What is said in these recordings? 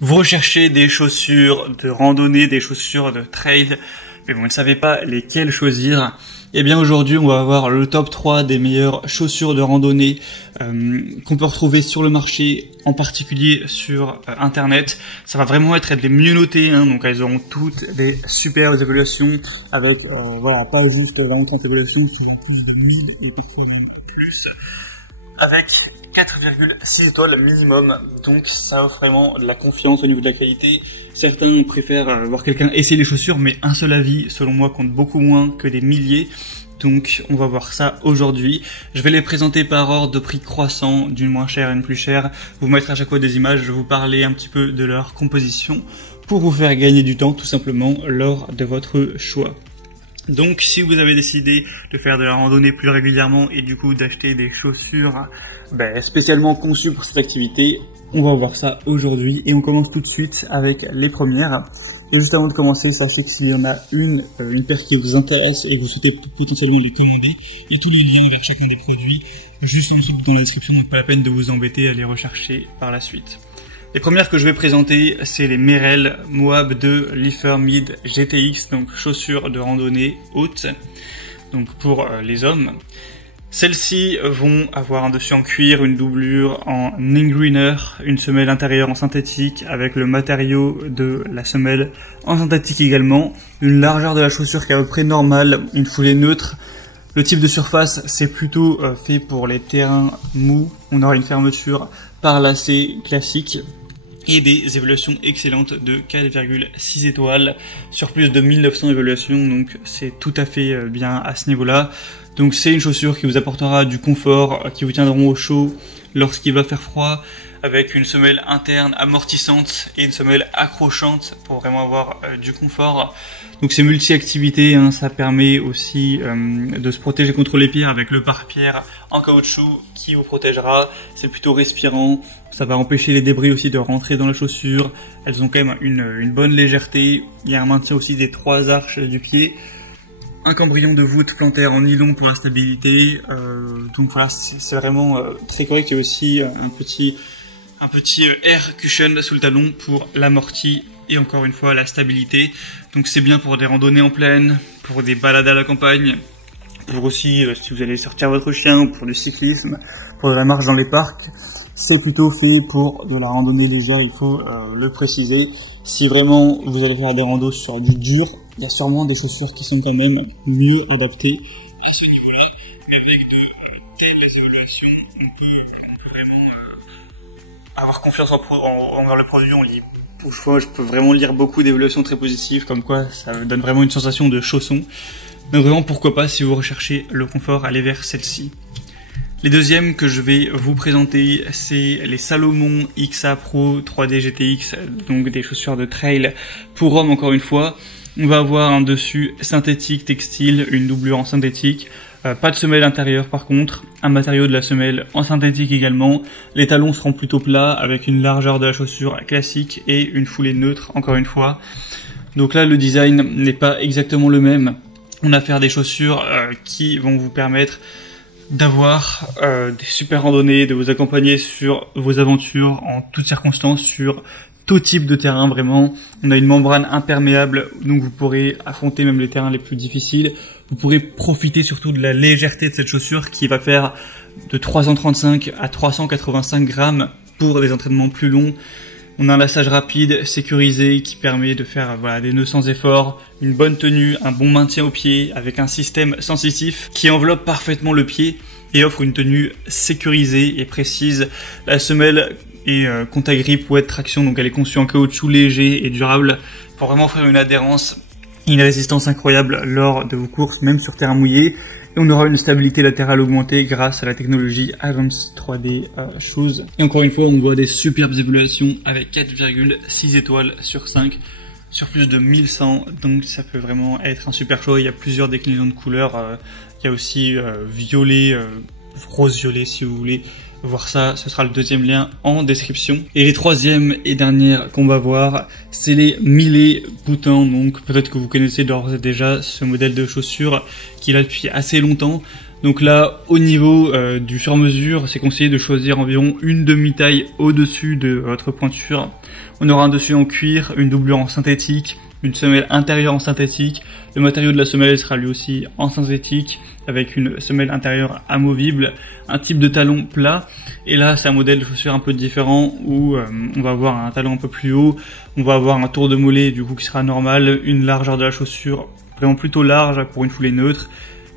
Vous recherchez des chaussures de randonnée, des chaussures de trail, mais vous ne savez pas lesquelles choisir. Eh bien aujourd'hui on va avoir le top 3 des meilleures chaussures de randonnée qu'on peut retrouver sur le marché, en particulier sur internet. Ça va vraiment être les mieux notées, donc elles auront toutes des superbes évaluations avec voilà, pas juste 30 évaluations, c'est plus de 1000 et plus, avec 4,6 étoiles minimum, donc ça offre vraiment de la confiance au niveau de la qualité. Certains préfèrent voir quelqu'un essayer les chaussures, mais un seul avis, selon moi, compte beaucoup moins que des milliers. Donc on va voir ça aujourd'hui. Je vais les présenter par ordre de prix croissant, d'une moins chère à une plus chère. Vous mettre à chaque fois des images, je vais vous parler un petit peu de leur composition pour vous faire gagner du temps tout simplement lors de votre choix. Donc si vous avez décidé de faire de la randonnée plus régulièrement et du coup d'acheter des chaussures spécialement conçues pour cette activité, on va voir ça aujourd'hui et on commence tout de suite avec les premières. Et juste avant de commencer, sachez que s'il y en a une paire qui vous intéresse et que vous souhaitez potentiellement les commander, il y a tous les liens vers chacun des produits juste en dessous dans la description, donc pas la peine de vous embêter à les rechercher par la suite. Les premières que je vais présenter, c'est les Merrell Moab 2 Leafer Mid GTX, donc chaussures de randonnée haute, donc pour les hommes. Celles-ci vont avoir un dessus en cuir, une doublure en ingreener, une semelle intérieure en synthétique avec le matériau de la semelle en synthétique également, une largeur de la chaussure qui est à peu près normale, une foulée neutre. Le type de surface, c'est plutôt fait pour les terrains mous. On aura une fermeture par lacet classique et des évaluations excellentes de 4,6 étoiles sur plus de 1900 évaluations, donc c'est tout à fait bien à ce niveau-là. Donc c'est une chaussure qui vous apportera du confort, qui vous tiendront au chaud lorsqu'il va faire froid, avec une semelle interne amortissante et une semelle accrochante pour vraiment avoir du confort. Donc c'est multi-activité, ça permet aussi de se protéger contre les pierres avec le pare-pierre en caoutchouc qui vous protégera. C'est plutôt respirant, ça va empêcher les débris aussi de rentrer dans la chaussure. Elles ont quand même une bonne légèreté. Il y a un maintien aussi des 3 arches du pied. Un cambrion de voûte plantaire en nylon pour la stabilité. Donc voilà, c'est vraiment très correct. Il y a aussi un petit air cushion sous le talon pour l'amorti et encore une fois la stabilité. Donc c'est bien pour des randonnées en plaine, pour des balades à la campagne, pour aussi si vous allez sortir votre chien, pour du cyclisme, pour de la marche dans les parcs. C'est plutôt fait pour de la randonnée légère, il faut le préciser. Si vraiment vous allez faire des randos sur du dur, il y a sûrement des chaussures qui sont quand même mieux adaptées à ce niveau-là. Mais avec de telles évaluations, on peut vraiment avoir confiance envers le produit. Je peux vraiment lire beaucoup d'évaluations très positives, comme quoi ça donne vraiment une sensation de chausson. Donc vraiment, pourquoi pas, si vous recherchez le confort, allez vers celle-ci. Les deuxièmes que je vais vous présenter, c'est les Salomon XA Pro 3D GTX, donc des chaussures de trail pour hommes encore une fois. On va avoir un dessus synthétique textile, une doublure en synthétique, pas de semelle intérieure par contre, un matériau de la semelle en synthétique également. Les talons seront plutôt plats avec une largeur de la chaussure classique et une foulée neutre encore une fois. Donc là le design n'est pas exactement le même. On a affaire des chaussures qui vont vous permettre d'avoir des super randonnées, de vous accompagner sur vos aventures en toutes circonstances, sur tout type de terrain vraiment. On a une membrane imperméable, donc vous pourrez affronter même les terrains les plus difficiles. Vous pourrez profiter surtout de la légèreté de cette chaussure qui va faire de 335 à 385 grammes pour des entraînements plus longs. On a un lassage rapide, sécurisé, qui permet de faire des nœuds sans effort, une bonne tenue, un bon maintien au pied, avec un système sensitif qui enveloppe parfaitement le pied et offre une tenue sécurisée et précise. La semelle est Contagrip Wet Traction, donc elle est conçue en caoutchouc léger et durable pour vraiment offrir une adhérence et une résistance incroyable lors de vos courses, même sur terrain mouillé. Et on aura une stabilité latérale augmentée grâce à la technologie Advanced 3D Shoes. Et encore une fois, on voit des superbes évaluations avec 4,6 étoiles sur 5 sur plus de 1100. Donc ça peut vraiment être un super choix. Il y a plusieurs déclinaisons de couleurs. Il y a aussi violet, rose-violet si vous voulez voir ça, ce sera le deuxième lien en description. Et les troisième et dernières qu'on va voir, c'est les Millet Boutin. Donc peut-être que vous connaissez d'ores et déjà ce modèle de chaussures qui est là depuis assez longtemps. Donc là, au niveau du sur-mesure, c'est conseillé de choisir environ une demi-taille au-dessus de votre pointure. On aura un dessus en cuir, une doublure en synthétique, une semelle intérieure en synthétique. Le matériau de la semelle sera lui aussi en synthétique avec une semelle intérieure amovible, un type de talon plat. Et là, c'est un modèle de chaussure un peu différent où on va avoir un talon un peu plus haut, on va avoir un tour de mollet du coup qui sera normal, une largeur de la chaussure vraiment plutôt large pour une foulée neutre,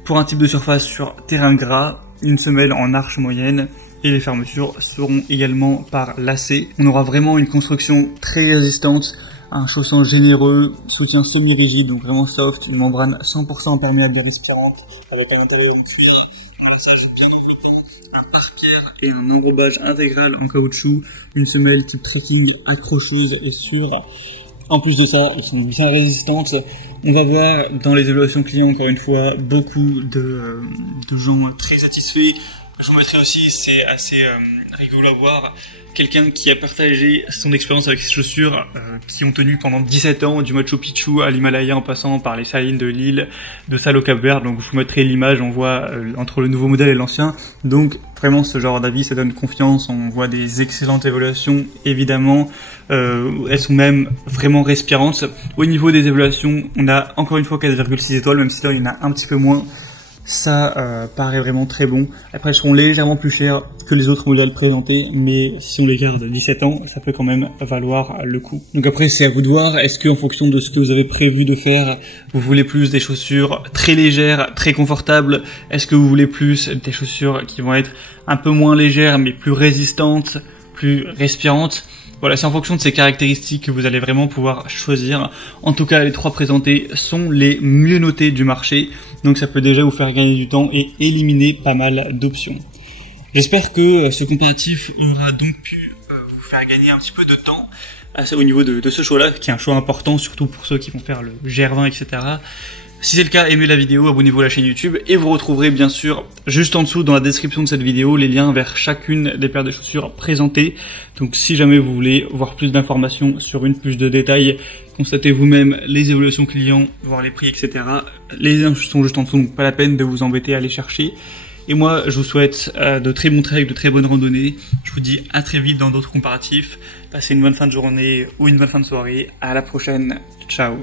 pour un type de surface sur terrain gras, une semelle en arche moyenne. Et les fermetures seront également par lacet. On aura vraiment une construction très résistante, un chaussant généreux, soutien semi-rigide, donc vraiment soft, une membrane 100% imperméable et respirante, avec un intérieur en cuir, un massage bien lubrifiant, un pare-pierre et un enrobage intégral en caoutchouc, une semelle type trekking accrocheuse et sûre. En plus de ça, elles sont bien résistantes. On va voir dans les évaluations clients, encore une fois, beaucoup de gens très satisfaits. Je vous mettrai aussi, c'est assez rigolo à voir, quelqu'un qui a partagé son expérience avec ses chaussures qui ont tenu pendant 17 ans, du Machu Picchu à l'Himalaya en passant par les salines de l'île de Sal au Cap-Vert. Donc je vous mettrai l'image, on voit entre le nouveau modèle et l'ancien. Donc vraiment ce genre d'avis, ça donne confiance, on voit des excellentes évaluations évidemment. Elles sont même vraiment respirantes. Au niveau des évaluations, on a encore une fois 4,6 étoiles, même si là il y en a un petit peu moins. Ça paraît vraiment très bon. Après, elles seront légèrement plus chères que les autres modèles présentés, mais si on les garde 17 ans, ça peut quand même valoir le coup. Donc après, c'est à vous de voir. Est-ce que en fonction de ce que vous avez prévu de faire, vous voulez plus des chaussures très légères, très confortables? Est-ce que vous voulez plus des chaussures qui vont être un peu moins légères, mais plus résistantes, plus respirantes? Voilà, c'est en fonction de ces caractéristiques que vous allez vraiment pouvoir choisir. En tout cas, les 3 présentés sont les mieux notés du marché. Donc ça peut déjà vous faire gagner du temps et éliminer pas mal d'options. J'espère que ce comparatif aura donc pu vous faire gagner un petit peu de temps au niveau de ce choix-là, qui est un choix important, surtout pour ceux qui vont faire le GR20, etc. Si c'est le cas, aimez la vidéo, abonnez-vous à la chaîne YouTube et vous retrouverez bien sûr juste en dessous dans la description de cette vidéo les liens vers chacune des paires de chaussures présentées. Donc si jamais vous voulez voir plus d'informations sur une, plus de détails, constatez vous-même les évaluations clients, voir les prix, etc. Les liens sont juste en dessous, donc pas la peine de vous embêter à les chercher. Et moi, je vous souhaite de très bons trails, de très bonnes randonnées. Je vous dis à très vite dans d'autres comparatifs. Passez une bonne fin de journée ou une bonne fin de soirée. À la prochaine. Ciao.